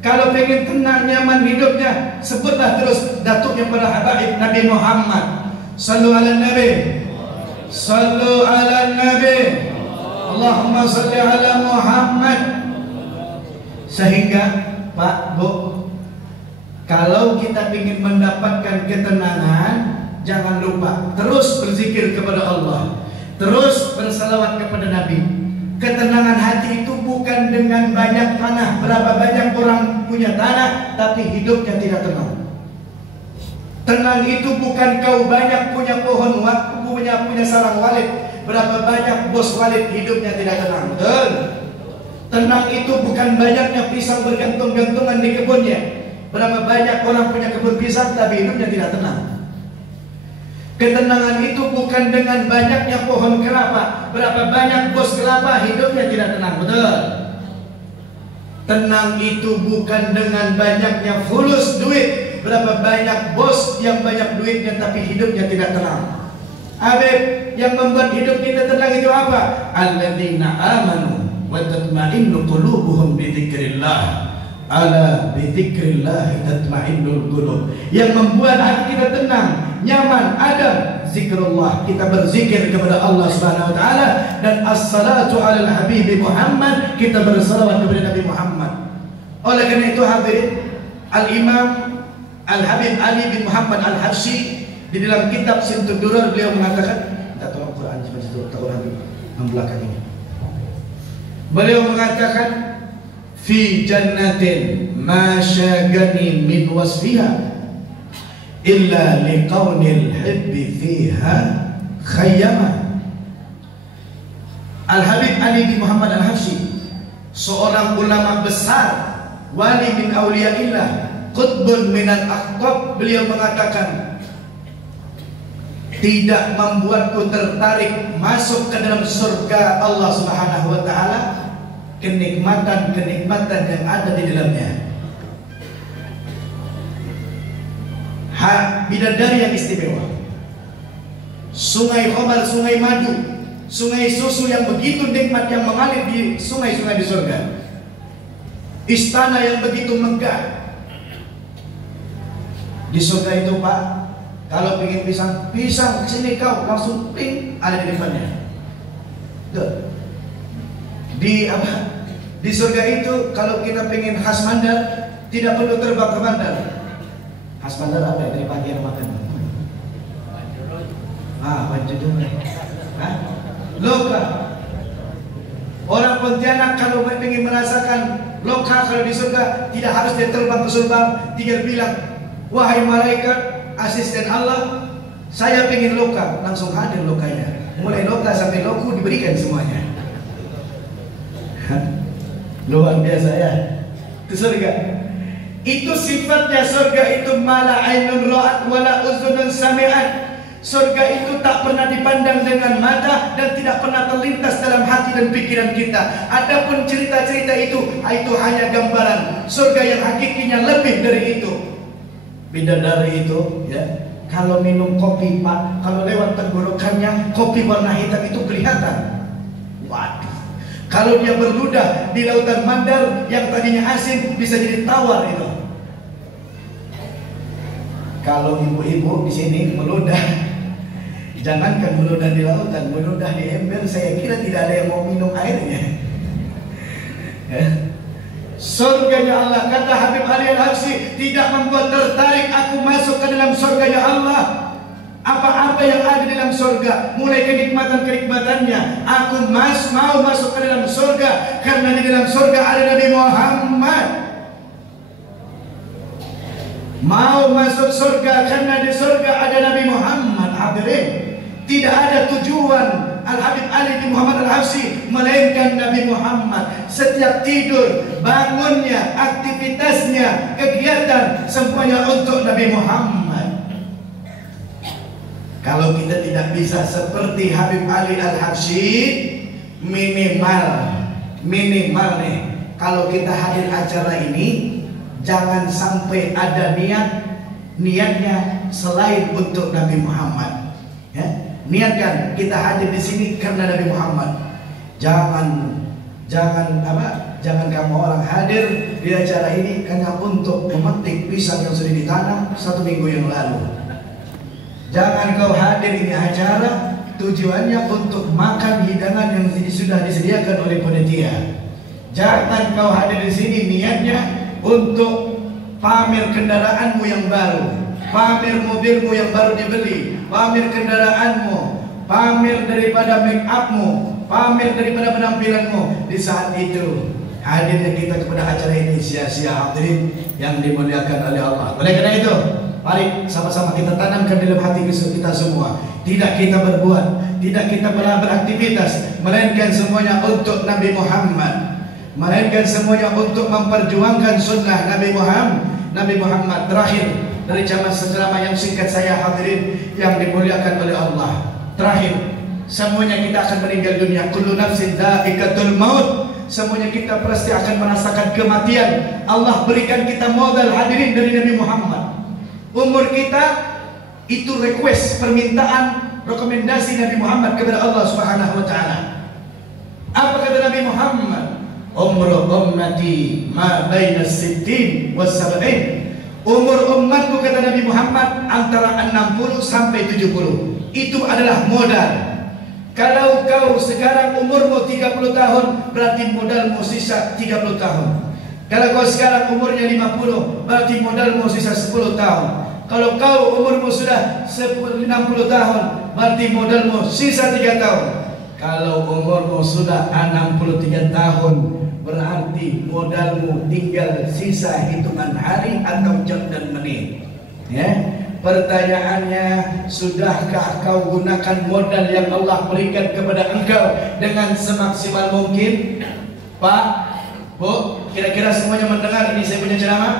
Kalau pengen tenang nyaman hidupnya, sebutlah terus datuknya para habaib Nabi Muhammad. Sallu ala Nabi, sallu ala Nabi, Allahumma salli ala Muhammad. Sehingga Pak, Bu, kalau kita ingin mendapatkan ketenangan, jangan lupa terus berzikir kepada Allah, terus bersalawat kepada Nabi. Ketenangan hati itu bukan dengan banyak tanah. Berapa banyak orang punya tanah tapi hidupnya tidak tenang. Tenang itu bukan kau banyak punya pohon, punya sarang walid. Berapa banyak bos walid hidupnya tidak tenang. Betul. Tenang itu bukan banyaknya pisang bergantung-gantungan di kebunnya. Berapa banyak orang punya kebun pisang tapi hidupnya tidak tenang. Ketenangan itu bukan dengan banyaknya pohon kelapa. Berapa banyak bos kelapa hidupnya tidak tenang. Betul. Tenang itu bukan dengan banyaknya fulus duit. Berapa banyak bos yang banyak duitnya tapi hidupnya tidak tenang. Habib, yang membuat hidup kita tenang itu apa? Alladzina amanu wa tatma'innu qulubuhum bi dzikrillah. Ala bi dzikrillah tatma'innul qulub. Yang membuat hati kita tenang, nyaman, adem, zikrullah. Kita berzikir kepada Allah Subhanahu wa taala, dan as-salatu 'alal habib Muhammad, kita bersalawat kepada Nabi Muhammad. Oleh karena itu hadirin, Al-Imam Al-Habib Ali bin Muhammad Al-Habsyi di dalam kitab Simtud Duror beliau mengatakan, kita tolong Quran sebentar Habib belakang ini. Beliau mengatakan, fi jannatin ma syagani min wasfiha illa liqaunil hibbi fiha khayyama. Al-Habib Ali bin Muhammad Al-Habsyi, seorang ulama besar, wali min awliyaillah, qutbun minal aqtab, beliau mengatakan, tidak membuatku tertarik masuk ke dalam surga Allah Subhanahu wa taala kenikmatan-kenikmatan yang ada di dalamnya. Bidadari yang istimewa, sungai khamar, sungai madu, sungai susu yang begitu nikmat yang mengalir di sungai-sungai di surga, istana yang begitu megah. Di surga itu Pak, kalau pengen pisang kesini kau langsung ping ada di depannya. Tuh. Di surga itu kalau kita pengen khas mandar tidak perlu terbang ke mandar. Khas mandar apa ya? Dari pagi yang makan. Banjudul. Loka. Orang Pontianak kalau ingin merasakan loka kalau di surga, tidak harus dia terbang ke surga, tinggal bilang, wahai malaikat asisten Allah, saya pengen loka, langsung hadir lokanya. Mulai loka sampai loku diberikan semuanya. Luar biasa ya. Itu surga. Itu sifatnya surga itu, mala ainun ra'at wala uzunun sami'at. Surga itu tak pernah dipandang dengan mata dan tidak pernah terlintas dalam hati dan pikiran kita. Adapun cerita-cerita itu hanya gambaran. Surga yang hakikinya lebih dari itu. Bidadari itu ya, kalau minum kopi Pak, kalau lewat tenggorokannya kopi warna hitam itu kelihatan. Waduh. Kalau dia berludah di lautan mandar yang tadinya asin bisa jadi tawar itu. Kalau ibu-ibu di sini meludah, jangankan meludah di lautan, meludah di ember, saya kira tidak ada yang mau minum airnya. Surganya Allah, kata Habib Ali Al-Habsyi, tidak membuat tertarik aku masuk ke dalam surganya Allah. Apa-apa yang ada di dalam surga, mulai kenikmatan-kenikmatannya, aku mau masuk ke dalam surga karena di dalam surga ada Nabi Muhammad. Mau masuk surga karena di surga ada Nabi Muhammad. Hadirin, tidak ada tujuan Al-Habib Ali bin Muhammad Al-Habsyi melainkan Nabi Muhammad. Setiap tidur, bangunnya, aktivitasnya, kegiatan, semuanya untuk Nabi Muhammad. Kalau kita tidak bisa seperti Habib Ali Al-Habsyi, minimal nih, kalau kita hadir acara ini, jangan sampai ada niatnya selain untuk Nabi Muhammad. Ya, niatkan kita hadir di sini karena Nabi Muhammad. Jangan kamu orang hadir di acara ini hanya untuk memetik pisang yang sudah ditanam 1 minggu yang lalu. Jangan kau hadir ini acara tujuannya untuk makan hidangan yang sudah disediakan oleh panitia. Jangan kau hadir di sini niatnya untuk pamer kendaraanmu yang baru, pamer mobilmu yang baru dibeli, pamer kendaraanmu, pamer daripada make upmu, pamer daripada penampilanmu. Di saat itu hadirnya kita kepada acara ini sia-sia, hadirin yang dimuliakan oleh Allah. Oleh karena itu, mari sama-sama kita tanamkan dalam hati kita semua. Tidak kita berbuat, tidak kita beraktivitas, melainkan semuanya untuk Nabi Muhammad, melainkan semuanya untuk memperjuangkan sunnah Nabi Muhammad. Terakhir dari ceramah yang singkat saya, hadirin yang dimuliakan oleh Allah. Terakhir, semuanya kita akan meninggal dunia. Kullu nafsin dha'iqatul maut. Semuanya kita pasti akan merasakan kematian. Allah berikan kita modal, hadirin, dari Nabi Muhammad. Umur kita itu request, permintaan, rekomendasi Nabi Muhammad kepada Allah Subhanahu wa taala. Apa kata Nabi Muhammad? Umru ummati ma baina sittin wa sab'in. Umur umatku, kata Nabi Muhammad, antara 60 sampai 70. Itu adalah modal. Kalau kau sekarang umurmu 30 tahun, berarti modalmu sisa 30 tahun. Kalau kau sekarang umurnya 50, berarti modalmu sisa 10 tahun. Kalau kau umurmu sudah 60 tahun, berarti modalmu sisa 3 tahun. Kalau umurmu sudah 63 tahun, berarti modalmu tinggal sisa hitungan hari atau jam dan menit. Ya. Pertanyaannya, sudahkah kau gunakan modal yang Allah berikan kepada engkau dengan semaksimal mungkin? Pak, Bu, kira-kira semuanya mendengar ini saya punya ceramah?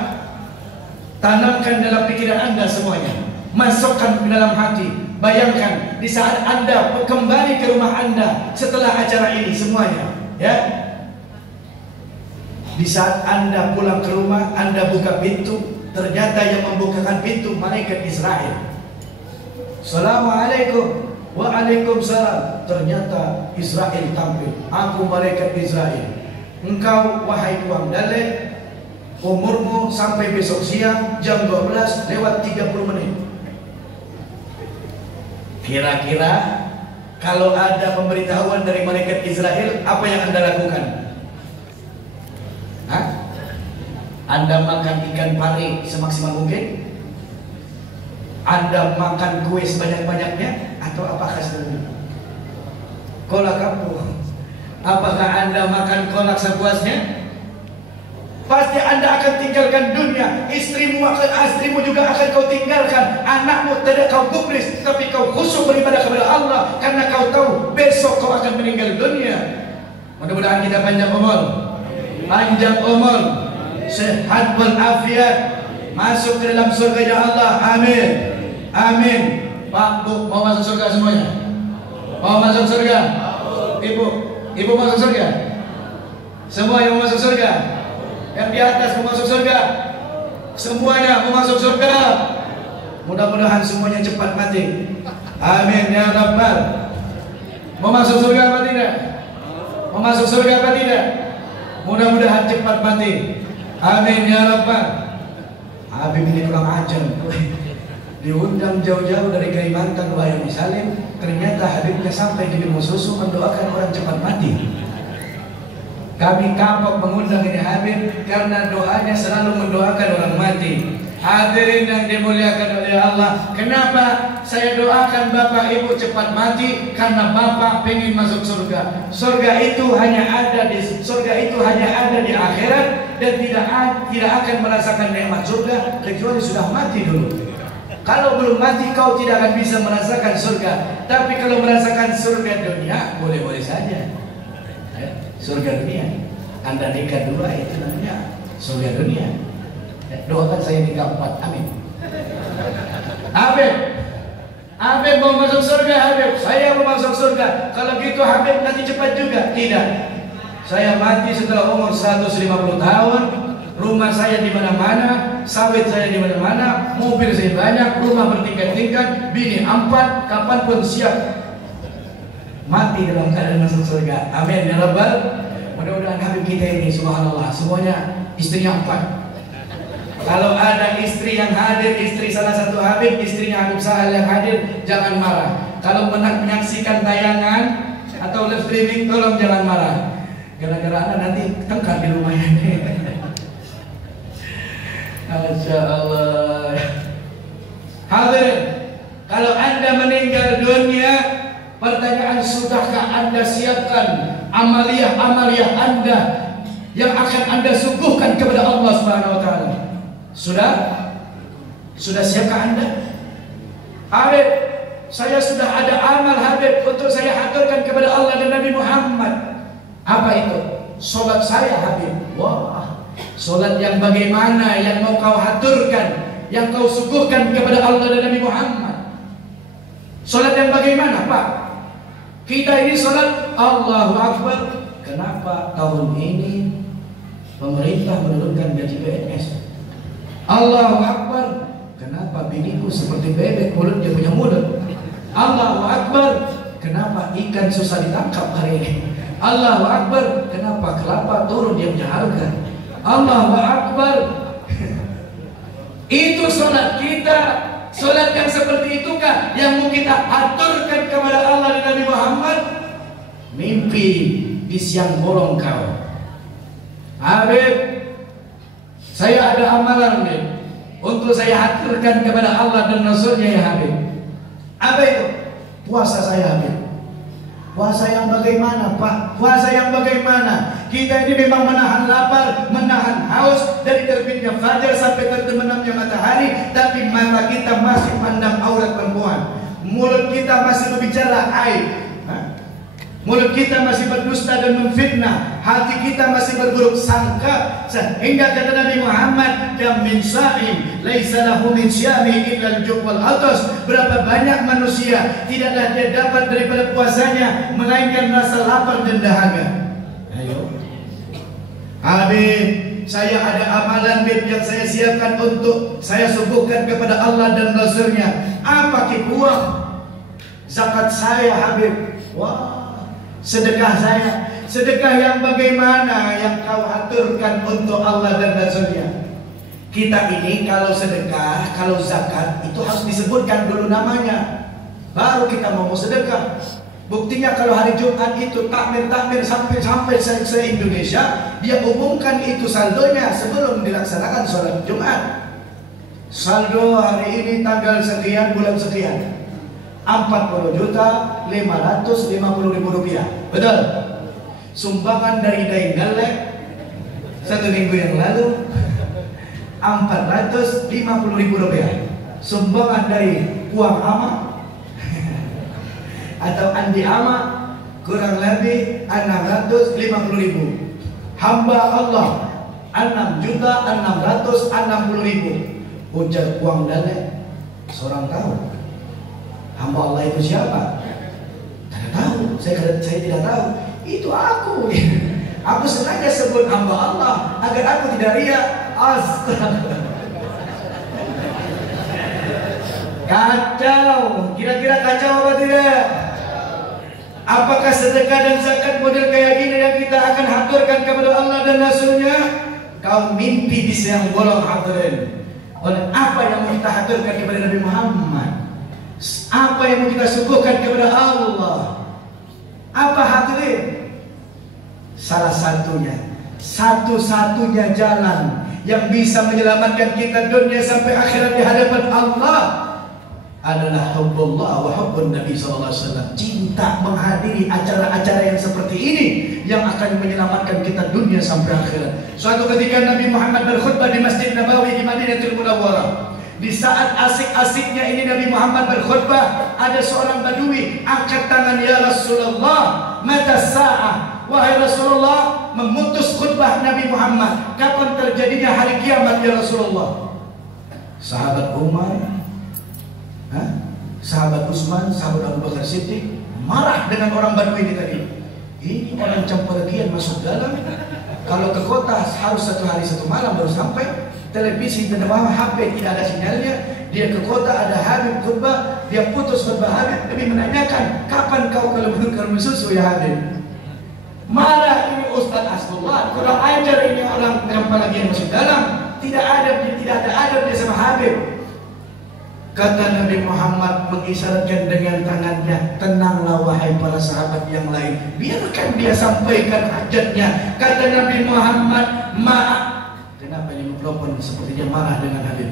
Tanamkan dalam pikiran Anda semuanya, masukkan ke dalam hati. Bayangkan di saat Anda kembali ke rumah Anda setelah acara ini semuanya, ya. Di saat Anda pulang ke rumah, Anda buka pintu, ternyata yang membukakan pintu malaikat Israel. Assalamualaikum. Waalaikumsalam. Ternyata Israel tampil. Aku malaikat Israel. Engkau wahai tuang dalek, umurmu sampai besok siang jam 12 lewat 30 menit. Kira-kira kalau ada pemberitahuan dari malaikat Israel, apa yang Anda lakukan? Hah? Anda makan ikan pari semaksimal mungkin? Anda makan kue sebanyak-banyaknya? Atau apakah sebenarnya? Kolak kamu? Apakah Anda makan kolak sepuasnya? Pasti Anda akan tinggalkan dunia. Istrimu juga akan kau tinggalkan. Anakmu tidak kau gubris, tapi kau khusyuk beribadah kepada Allah, karena kau tahu besok kau akan meninggal dunia. Mudah-mudahan kita panjang umur, sehat walafiat, masuk ke dalam surga Allah. Amin. Amin. Pak, Bu, mau masuk surga semuanya? Mau masuk surga? Ibu masuk surga? Semua yang mau masuk surga? Yang di atas mau masuk surga? Semuanya mau masuk surga? Mudah-mudahan semuanya cepat mati. Amin ya Rabbal. Mau masuk surga apa tidak? Mau masuk surga apa tidak? Mudah-mudahan cepat mati. Amin ya Rabbal. Habib ini kurang ajar. Diundang jauh-jauh dari Kalimantan Wahyu Salim, ternyata Habibnya sampai di Bimo Susu mendoakan orang cepat mati. Kami kapok mengundang ini Habib karena doanya selalu mendoakan orang mati. Hadirin yang dimuliakan oleh Allah, kenapa saya doakan Bapak Ibu cepat mati? Karena Bapak pengen masuk surga. Surga itu hanya ada di akhirat, dan tidak akan merasakan nikmat surga kecuali sudah mati dulu. Kalau belum mati kau tidak akan bisa merasakan surga. Tapi kalau merasakan surga dunia, boleh-boleh saja. Surga dunia. Anda nikah 2 itu namanya surga dunia. Doakan saya nikah 4. Amin. Habib mau masuk surga. Habib, saya mau masuk surga. Kalau gitu Habib nanti cepat juga. Tidak. Saya mati setelah umur 150 tahun. Rumah saya di mana-mana, sawit saya di mana-mana, mobil saya banyak, rumah bertingkat-tingkat, bini 4, kapanpun siap mati dalam keadaan masuk surga. Amin ya Rabbal. Mudah-mudahan Habib kita ini, subhanallah, semuanya istrinya 4. Kalau ada istri yang hadir, istri salah satu Habib, istrinya Habib Sahal yang hadir, jangan marah. Kalau menyaksikan tayangan atau live streaming, tolong jangan marah. Gara-gara Anda nanti tengkar di rumahnya. Masya Allah. Hadirin, kalau Anda meninggal dunia, pertanyaan, sudahkah Anda siapkan amaliyah-amaliyah Anda yang akan Anda suguhkan kepada Allah Subhanahu wa taala? Sudah? Sudah siapkah Anda? Habib, saya sudah ada amal Habib untuk saya haturkan kepada Allah dan Nabi Muhammad. Apa itu? Solat saya Habib. Wah, solat yang bagaimana yang mau kau haturkan, yang kau suguhkan kepada Allah dan Nabi Muhammad? Solat yang bagaimana Pak? Kita ini solat Allahu Akbar. Kenapa tahun ini pemerintah menurunkan gaji PNS? Allahu Akbar. Kenapa biniku seperti bebek, mulut dia punya mulut? Allahu Akbar. Kenapa ikan susah ditangkap hari ini? Allahu Akbar. Kenapa kelapa turun dia punya harga? Allahu Akbar. Itu solat kita. Solat yang seperti itukah yang mau kita aturkan kepada Allah dan Nabi Muhammad? Mimpi di siang bolong kau. Habib, saya ada amalan nih untuk saya haturkan kepada Allah dan Rasulnya ya Habib. Apa itu? Puasa saya Habib. Puasa yang bagaimana Pak? Puasa yang bagaimana? Kita ini memang menahan lapar, menahan haus dari terbitnya fajar sampai terbenamnya matahari, tapi mata kita masih pandang aurat perempuan. Mulut kita masih berbicara aib. Mulut kita masih berdusta dan memfitnah. Hati kita masih berburuk sangka. Sehingga kata Nabi Muhammad, "Kam min sha'im laisa lahu min syami illa al-ju' wal 'atas." Berapa banyak manusia tidaklah dia dapat daripada puasanya melainkan rasa lapar dan dahaga. Ayo. Habib, saya ada amalan Habib yang saya siapkan untuk saya suguhkan kepada Allah dan Rasulnya. Apa kipuah? Zakat saya Habib. Wah. Sedekah saya, sedekah yang bagaimana yang kau aturkan untuk Allah dan Rasulnya? Kita ini kalau sedekah, kalau zakat itu harus disebutkan dulu namanya, baru kita mau sedekah. Buktinya kalau hari Jumat itu takmir sampai se-Indonesia, dia umumkan itu saldonya sebelum dilaksanakan sholat Jumat. Saldo hari ini tanggal sekian bulan sekian, 40.550.000 rupiah. Betul? Sumbangan dari Dain Galek 1 minggu yang lalu 450.000 rupiah. Sumbangan dari Uang Ama atau Andi Ama kurang lebih 650.000. Hamba Allah 6.660.000. Ujar uang Dalek, seorang tahu hamba Allah itu siapa? Tidak tahu, saya tidak tahu. Itu aku. Aku sengaja sebut hamba Allah agar aku tidak riya. Astaga. Kacau. Kira-kira kacau apa tidak? Apakah sedekah dan zakat model kayak gini yang kita akan haturkan kepada Allah dan Rasulnya? Kau mimpi di siang bolong hadirin. Oleh apa yang mau kita haturkan kepada Nabi Muhammad? Apa yang mau kita suguhkan kepada Allah? Apa hadirin? Salah satunya, satu-satunya jalan yang bisa menyelamatkan kita dunia sampai akhirat di hadapan Allah adalah hubbullah wa hubbun Nabi sallallahu alaihi wasallam. Cinta menghadiri acara-acara yang seperti ini yang akan menyelamatkan kita dunia sampai akhirat. Suatu ketika Nabi Muhammad berkhutbah di Masjid Nabawi di Madinatul Munawwarah. Di saat asik-asiknya ini Nabi Muhammad berkhutbah, ada seorang badui angkat tangan, "Ya Rasulullah, mata sa'ah?" Wahai Rasulullah, memutus khutbah Nabi Muhammad, kapan terjadinya hari kiamat ya Rasulullah? Sahabat Umar, sahabat Utsman, sahabat Abu Bakar Siddiq marah dengan orang badui ini tadi. Ini orang campuran masuk dalam. Kalau ke kota harus 1 hari 1 malam baru sampai. Televisi tidak bawa HP, tidak ada sinyalnya. Dia ke kota, ada Habib khutbah, dia putus khutbah Habib. Nabi menanyakan, kapan kau kalau minum susu ya Habib? Marah ini Ustaz Asdullah kurang ajar ini orang dengan apalagi yang masuk dalam. Tidak ada adab dia sama Habib. Kata Nabi Muhammad mengisyaratkan dengan tangannya, tenanglah wahai para sahabat yang lain, biarkan dia sampaikan hajatnya. Kata Nabi Muhammad, maaf. Kenapa ini mikrofon sepertinya marah dengan Habib?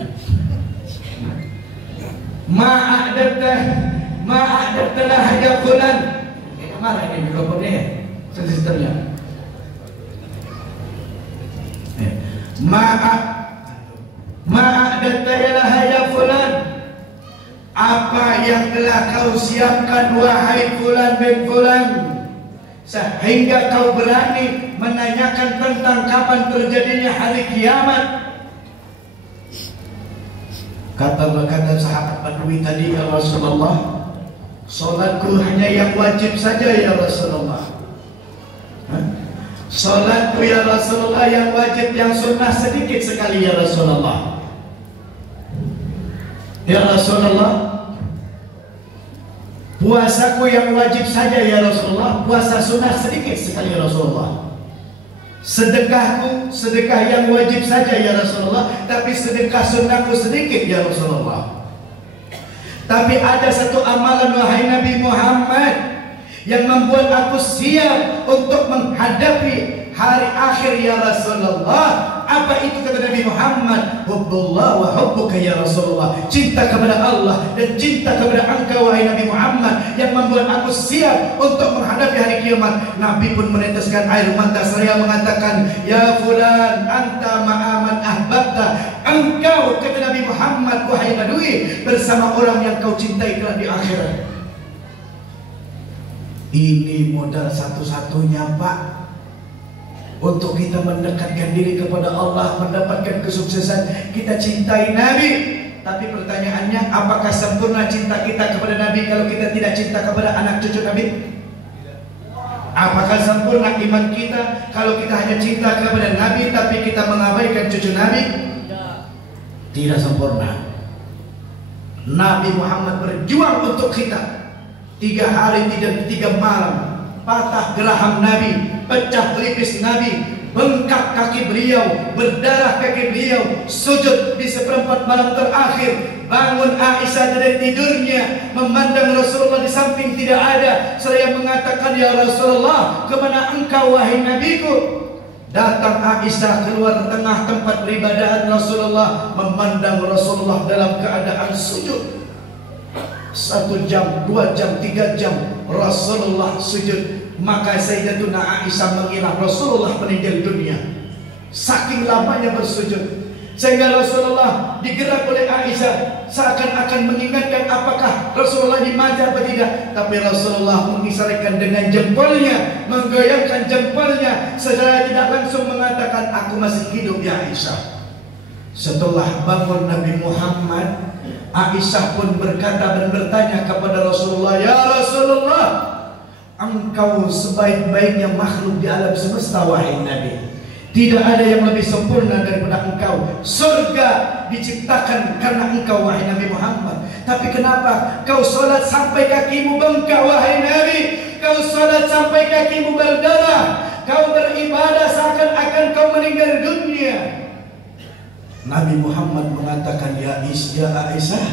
Ma'adattalah haja fulan. Marah ini mikrofonnya ya, sensitornya. Ma'adattalah haja fulan. Apa yang telah kau siapkan wahai fulan bin fulan, sehingga kau berani menanyakan tentang kapan terjadinya hari kiamat? Kata sahabat Badui tadi, ya Rasulullah, solatku hanya yang wajib saja ya Rasulullah. Solatku ya Rasulullah yang wajib, yang sunnah sedikit sekali ya Rasulullah. Ya Rasulullah, puasaku yang wajib saja ya Rasulullah, puasa sunnah sedikit sekali ya Rasulullah. Sedekahku, sedekah yang wajib saja ya Rasulullah, tapi sedekah sunnahku sedikit ya Rasulullah. Tapi ada satu amalan wahai Nabi Muhammad yang membuat aku siap untuk menghadapi hari akhir ya Rasulullah. Apa itu kata Nabi Muhammad? Hubbullah wa hubbuka ya Rasulullah. Cinta kepada Allah dan cinta kepada engkau wahai Nabi Muhammad yang membuat aku siap untuk menghadapi hari kiamat. Nabi pun meneteskan air mata seraya mengatakan, ya fulan anta ma'aman ahbabta. Engkau kata Nabi Muhammad wahai Badui bersama orang yang kau cintai kelak di akhirat. Ini modal satu-satunya Pak untuk kita mendekatkan diri kepada Allah, mendapatkan kesuksesan. Kita cintai Nabi, tapi pertanyaannya, apakah sempurna cinta kita kepada Nabi kalau kita tidak cinta kepada anak cucu Nabi? Apakah sempurna iman kita kalau kita hanya cinta kepada Nabi tapi kita mengabaikan cucu Nabi? Tidak sempurna. Nabi Muhammad berjuang untuk kita 3 hari 3 malam. Patah geraham Nabi, pecah pelipis Nabi, bengkak kaki beliau, berdarah kaki beliau, sujud di seperempat malam terakhir. Bangun Aisyah dari tidurnya, memandang Rasulullah di samping tidak ada, seraya mengatakan, ya Rasulullah, kemana engkau wahai Nabiku? Datang Aisyah keluar tengah tempat peribadahan Rasulullah, memandang Rasulullah dalam keadaan sujud. 1 jam, 2 jam, 3 jam Rasulullah sujud. Maka Sayyidatuna Aisyah mengira Rasulullah meninggal dunia, saking lamanya bersujud. Sehingga Rasulullah digerak oleh Aisyah seakan-akan mengingatkan apakah Rasulullah dimanja atau tidak. Tapi Rasulullah mengisyaratkan dengan jempolnya, menggoyangkan jempolnya, secara tidak langsung mengatakan, aku masih hidup ya Aisyah. Setelah bangun Nabi Muhammad, Aisyah pun berkata dan bertanya kepada Rasulullah, ya Rasulullah, engkau sebaik-baiknya makhluk di alam semesta wahai Nabi. Tidak ada yang lebih sempurna daripada engkau. Surga diciptakan karena engkau wahai Nabi Muhammad. Tapi kenapa kau solat sampai kakimu bengkak wahai Nabi? Kau solat sampai kakimu berdarah. Kau beribadah seakan-akan kau meninggal dunia. Nabi Muhammad mengatakan, ya Aisyah,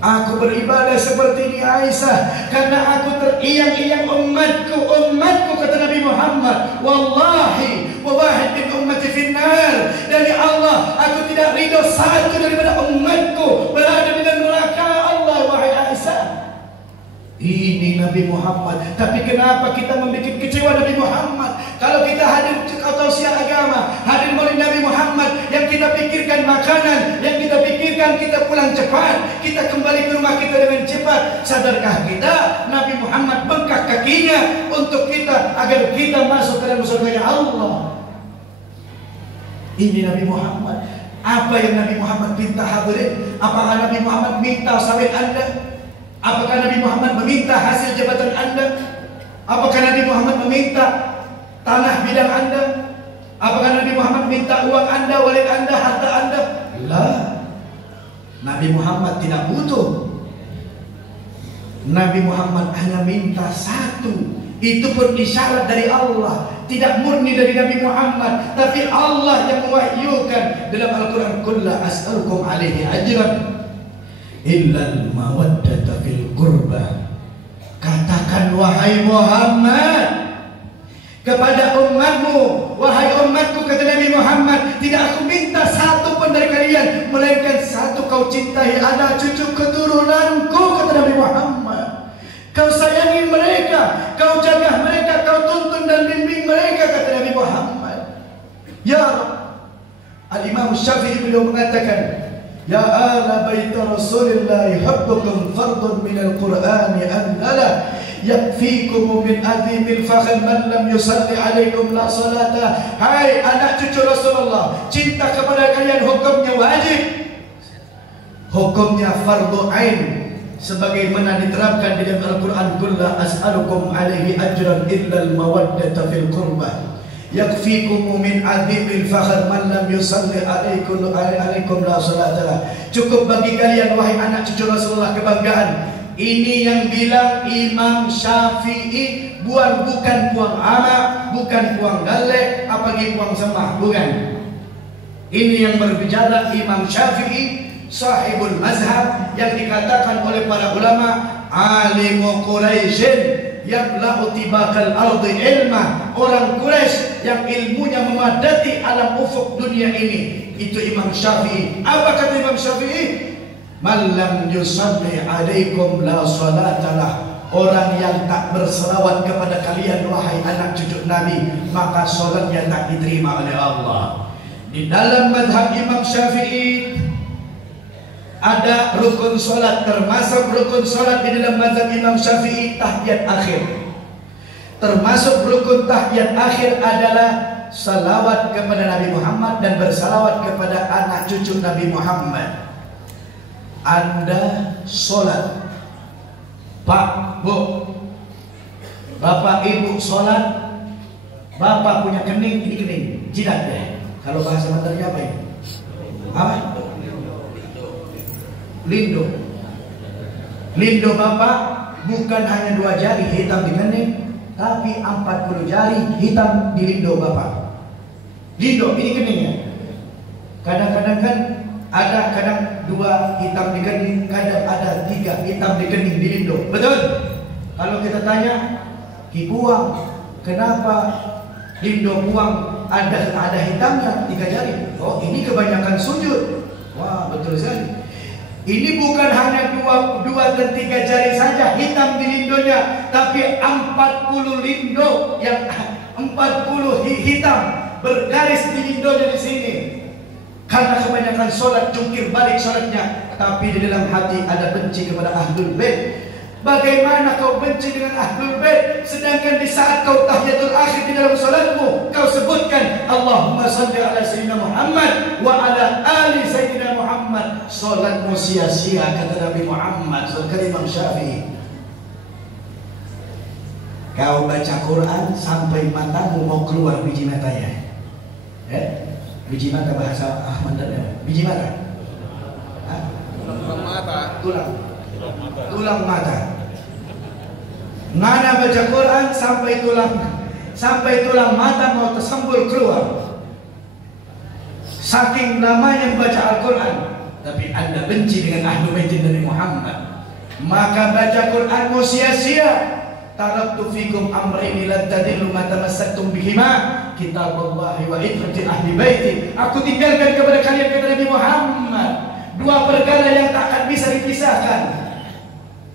aku beribadah seperti ini Aisyah karena aku teriang-iang umatku kata Nabi Muhammad. Wallahi wa wahid min ummati finnar. Dari Allah aku tidak ridho satu daripada umatku berada di dalam neraka Allah wahai Aisyah. Ini Nabi Muhammad. Tapi kenapa kita membuat kecewa Nabi Muhammad? Kalau kita hadir tausiah agama, hadir maulid Nabi Muhammad, yang kita pikirkan makanan, yang kita pikirkan kita pulang cepat, kita kembali ke rumah kita dengan cepat. Sadarkah kita Nabi Muhammad bengkak kakinya untuk kita agar kita masuk ke dalam surganya Allah? Ini Nabi Muhammad. Apa yang Nabi Muhammad minta hadirin? Apakah Nabi Muhammad minta sawit Anda? Apakah Nabi Muhammad meminta hasil jabatan Anda? Apakah Nabi Muhammad meminta tanah bidang Anda? Apakah Nabi Muhammad minta uang Anda, walid Anda, harta Anda? Lah. Nabi Muhammad tidak butuh. Nabi Muhammad hanya minta satu, Itu pun isyarat dari Allah, tidak murni dari Nabi Muhammad, tapi Allah yang mewahyukan dalam Al-Quran. Qul la as'alukum alaihi ajran illa al-mawaddata fil qurba. Katakan wahai Muhammad kepada umatmu, wahai umatku, kata Nabi Muhammad, tidak aku minta satu pun dari kalian, melainkan satu, kau cintai anak cucu keturunanku, kata Nabi Muhammad. Kau sayangi mereka, kau jaga mereka, kau tuntun dan bimbing mereka, kata Nabi Muhammad. Ya Al-Imam Syafi'i beliau mengatakan, ya ala bait Rasulillah hubbukum fardun min al-Qur'ani anzala yakfikum min adhimil fakhr man lam yusalli alaikum la salata. Hai anak cucu Rasulullah, cinta kepada kalian hukumnya wajib, hukumnya fardu ain, sebagaimana diterapkan di dalam Al-Quran. Qul la as'alukum alaihi ajran illa al-mawaddata fil qurba yakfikum min adhimil fakhr man lam yusalli alaikum la salata. Cukup bagi kalian wahai anak cucu Rasulullah kebanggaan. Ini yang bilang Imam Syafi'i, bukan Puang Ama, bukan Puang Galek, apalagi Puang Semah, bukan. Ini yang berbicara Imam Syafi'i, sahibul mazhab, yang dikatakan oleh para ulama alimu Quraisyin yabla'u tibakal ardi ilma, orang Quraisy yang ilmunya memadati alam ufuk dunia ini. Itu Imam Syafi'i. Apa kata Imam Syafi'i? Man lam yusalli alaikum la salatalah. Orang yang tak berselawat kepada kalian wahai anak cucu Nabi, maka salatnya tak diterima oleh Allah. Di dalam mazhab Imam Syafi'i ada rukun solat, termasuk rukun solat di dalam mazhab Imam Syafi'i tahiyat akhir. Termasuk rukun tahiyat akhir adalah salawat kepada Nabi Muhammad dan bersalawat kepada anak cucu Nabi Muhammad. Anda solat, Pak, Bu, Bapak Ibu solat, Bapak punya kening, ini kening, jidat deh. Kalau bahasa Mandarin apa ini? Apa? Lindo. Lindo Bapak bukan hanya 2 jari hitam di kening, tapi 40 jari hitam di lindo Bapak. Lindo, ini keningnya. Kadang-kadang kan ada, kadang 2 hitam di kening, kadang ada 3 hitam di kening di lindo. Betul? Kalau kita tanya, Ki Puang, kenapa lindo Puang ada hitamnya 3 jari? Oh, ini kebanyakan sujud. Wah, betul sekali. Ini bukan hanya 2 dan 3 jari saja hitam di lindonya, tapi 40 lindo yang 40 hitam bergaris di lindonya di sini. Karena kebanyakan solat jungkir balik solatnya, tapi di dalam hati ada benci kepada Ahlul Bait. Bagaimana kau benci dengan Ahlul Bait, sedangkan di saat kau tahiyatul akhir di dalam solatmu kau sebutkan Allahumma salli ala Sayyidina Muhammad wa ala ali Sayyidina Muhammad. Solatmu sia-sia, kata Nabi Muhammad, kata Imam Syafi'i. Kau baca Quran sampai matamu mau keluar biji matanya. Biji mata bahasa Ahmad dan biji mata. Tulang mata. Tulang mata. Ngana baca Quran sampai tulang mata mau tersembul keluar. Saking lamanya membaca Al-Quran, tapi Anda benci dengan Ahlul Bait Nabi Muhammad, maka baca Quranmu sia-sia. Taraktu fikum amrayni lan tadillu ma tamassaktum bihima kitaballahi wa itrati ahli baiti. Aku tinggalkan kepada kalian, kata Nabi Muhammad, 2 perkara yang tak akan bisa dipisahkan.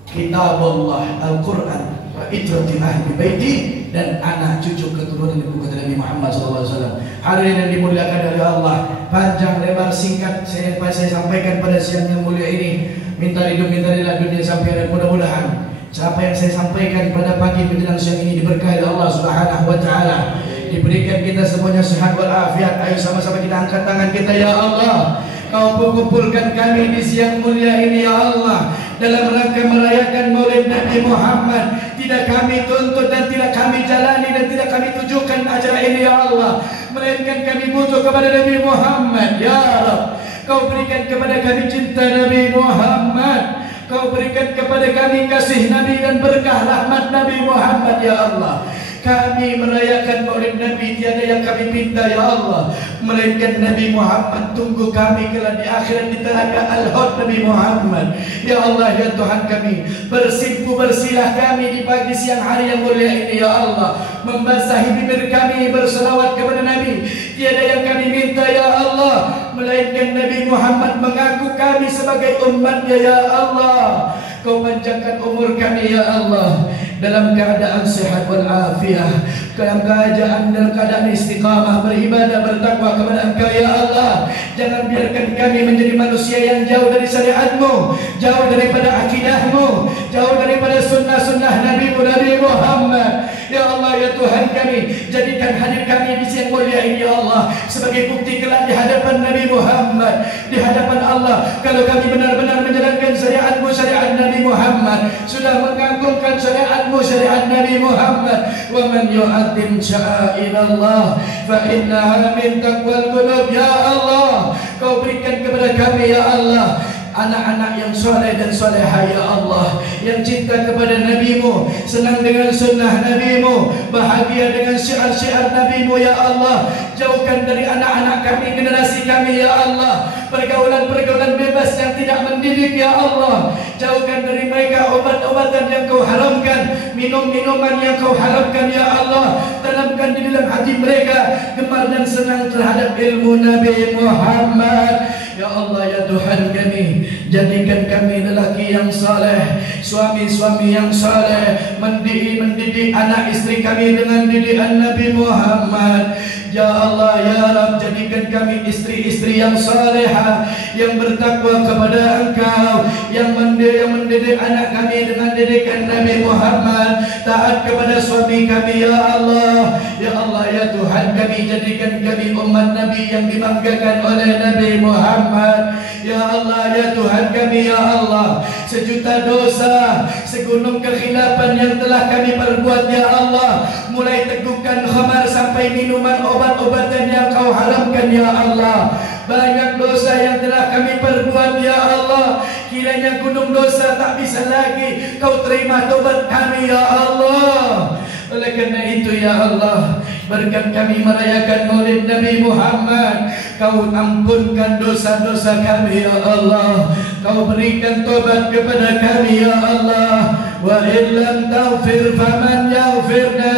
Kitabullah, Al-Quran, wa itrati ahli baiti, dan anak cucu keturunan ibu, kata Nabi Muhammad SAW. Hadirin yang dimuliakan oleh Allah, panjang lebar singkat saya sampaikan pada siang yang mulia ini. Minta ridho, minta rela dunia sampai, dan mudah-mudahan apa yang saya sampaikan pada pagi menjelang siang ini diberkahi oleh Allah Subhanahu wa taala. Diberikan kita semuanya sehat walafiat. Ayo sama-sama kita angkat tangan kita. Ya Allah, Kau mengumpulkan kami di siang mulia ini, ya Allah, dalam rangka merayakan Maulid Nabi Muhammad. Tidak kami tuntut dan tidak kami jalani dan tidak kami tujukan acara ini, ya Allah, melainkan kami butuh kepada Nabi Muhammad. Ya Allah, Kau berikan kepada kami cinta Nabi Muhammad. Kau berikan kepada kami kasih Nabi dan berkah rahmat Nabi Muhammad ya Allah. Kami merayakan maulid Nabi, tiada yang kami minta ya Allah, melainkan Nabi Muhammad tunggu kami kelak di akhirat di telaga Al-Haud Nabi Muhammad. Ya Allah ya Tuhan kami, bersilah kami di pagi siang hari yang mulia ini ya Allah, membasahi bibir kami berselawat kepada Nabi. Tiada yang kami minta ya Allah, melainkan Nabi Muhammad mengaku kami sebagai umatnya ya Allah. Kau panjangkan umur kami ya Allah, dalam keadaan sehat walafiat, dalam keadaan istiqamah, beribadah, bertakwa kepada Engkau ya Allah. Jangan biarkan kami menjadi manusia yang jauh dari syariat-Mu, jauh daripada akidah-Mu, jauh daripada sunnah-sunnah Nabi Muhammad. Ya Allah ya Tuhan kami, jadikan hadir kami di siang mulia ini ya Allah sebagai bukti kelak di hadapan Nabi Muhammad, di hadapan Allah, kalau kami benar-benar menjalankan syariat-Mu, syariat Nabi Muhammad, sudah mengagungkan syariat-Mu, syariat Nabi Muhammad. Wa man yu'azzim sya'airallah fa innaha min taqwal qulub. Ya Allah, Kau berikan kepada kami ya Allah anak-anak yang soleh dan soleha ya Allah, yang cinta kepada Nabi-Mu, senang dengan sunnah Nabi-Mu, bahagia dengan syiar-syiar Nabi-Mu ya Allah. Jauhkan dari anak-anak kami, generasi kami ya Allah, pergaulan-pergaulan bebas yang tidak mendidik ya Allah. Jauhkan dari mereka obat-obatan yang Kau haramkan, minum-minuman yang Kau haramkan ya Allah. Tanamkan di dalam hati mereka gemar dan senang terhadap ilmu Nabi Muhammad. Ya Allah ya Tuhan kami, jadikan kami lelaki yang saleh, suami-suami yang saleh, mendidik anak istri kami dengan didikan Nabi Muhammad. Ya Allah ya Rabb, jadikan kami istri-istri yang salehah, yang bertakwa kepada Engkau, yang mendidik anak kami dengan didikan Nabi Muhammad, taat kepada suami kami ya Allah. Ya Allah ya Tuhan kami, jadikan kami umat Nabi yang dibanggakan oleh Nabi Muhammad. Ya Allah ya Tuhan kami ya Allah, sejuta dosa, segunung kekhilafan yang telah kami perbuat ya Allah, mulai tegukan khamar sampai minuman obat-obatan yang Kau haramkan ya Allah. Banyak dosa yang telah kami perbuat ya Allah, kiranya gunung dosa tak bisa lagi Kau terima tobat kami ya Allah. Oleh kerana itu ya Allah, berkat kami merayakan maulid Nabi Muhammad, Kau ampunkan dosa-dosa kami ya Allah. Kau berikan tobat kepada kami ya Allah. Wa illam taghfir faman yaghfirna.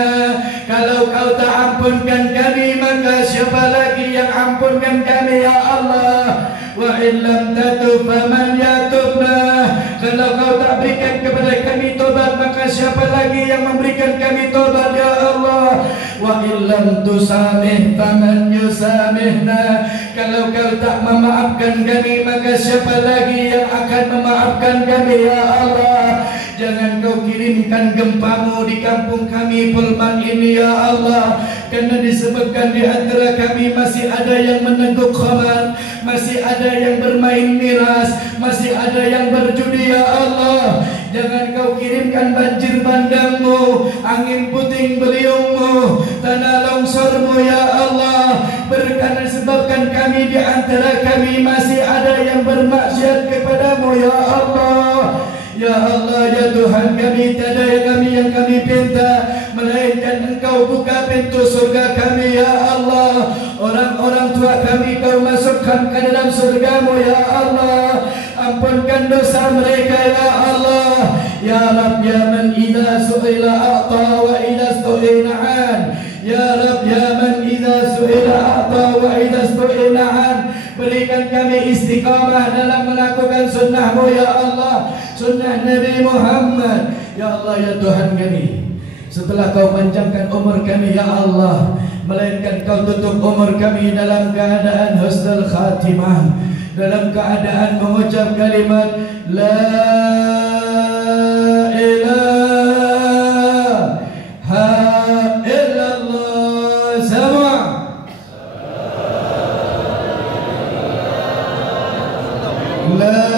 Kalau Kau tak ampunkan kami, maka siapa lagi yang ampunkan kami ya Allah. Wa illam tatub faman yatubna. Kalau Kau tak berikan kepada kami tobat, maka siapa lagi yang memberikan kami tobat ya Allah. Wa illam tusamih faman yusamihna. Kalau Kau tak memaafkan kami, maka siapa lagi yang akan memaafkan kami ya Allah. Jangan Kau kirimkan gempa-Mu di kampung kami Pulman ini ya Allah, karena disebabkan di antara kami masih ada yang meneguk khamar, masih ada yang bermain miras, masih ada yang berjudi ya Allah. Jangan Kau kirimkan banjir bandang-Mu, angin puting beliung-Mu, tanah longsor-Mu ya Allah, berkarena sebabkan kami di antara kami masih ada yang bermaksiat kepada-Mu ya Allah. Ya Allah ya Tuhan kami, tiada yang kami pinta melainkan Engkau buka pintu surga kami ya Allah. Orang-orang tua kami Kau masukkan ke dalam surga-Mu ya Allah. Ampunkan dosa mereka ya Allah. Ya Rabb ya man idza su'ila a'ta wa idza stu'ina an. Ya Rabb ya man idza su'ila a'ta wa idza stu'ina an. Berikan kami istiqamah dalam melakukan sunnah-Mu ya Allah, sunnah Nabi Muhammad. Ya Allah ya Tuhan kami, setelah Kau panjangkan umur kami ya Allah, melainkan Kau tutup umur kami dalam keadaan husnul khatimah, dalam keadaan mengucap kalimat La ilaha illallah. Sama La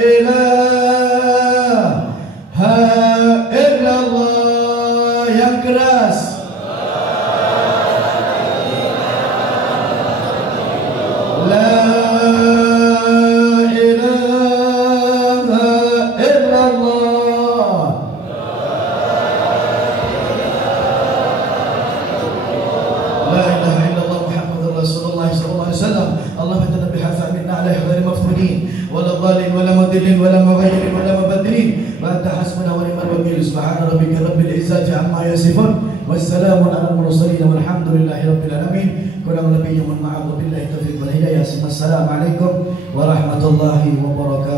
ilaha illallah. Yang keras La ilaha sallallahu alaihi wasallam. Allahumma tanabbiha fa'minna alaihi ghairi maftunin wala dhalin wala mudillin wala mughayyirin wala mubaddilin. Wa anta hasbuna wa ni'mal wakeel. Subhana rabbika rabbil izzati amma yasifun. Wassalamun ala al-mursalin walhamdulillahi rabbil alamin. Kurang lebihnya mohon maaf, wabillahi taufiq wal hidayah. Assalamualaikum warahmatullahi wabarakatuh.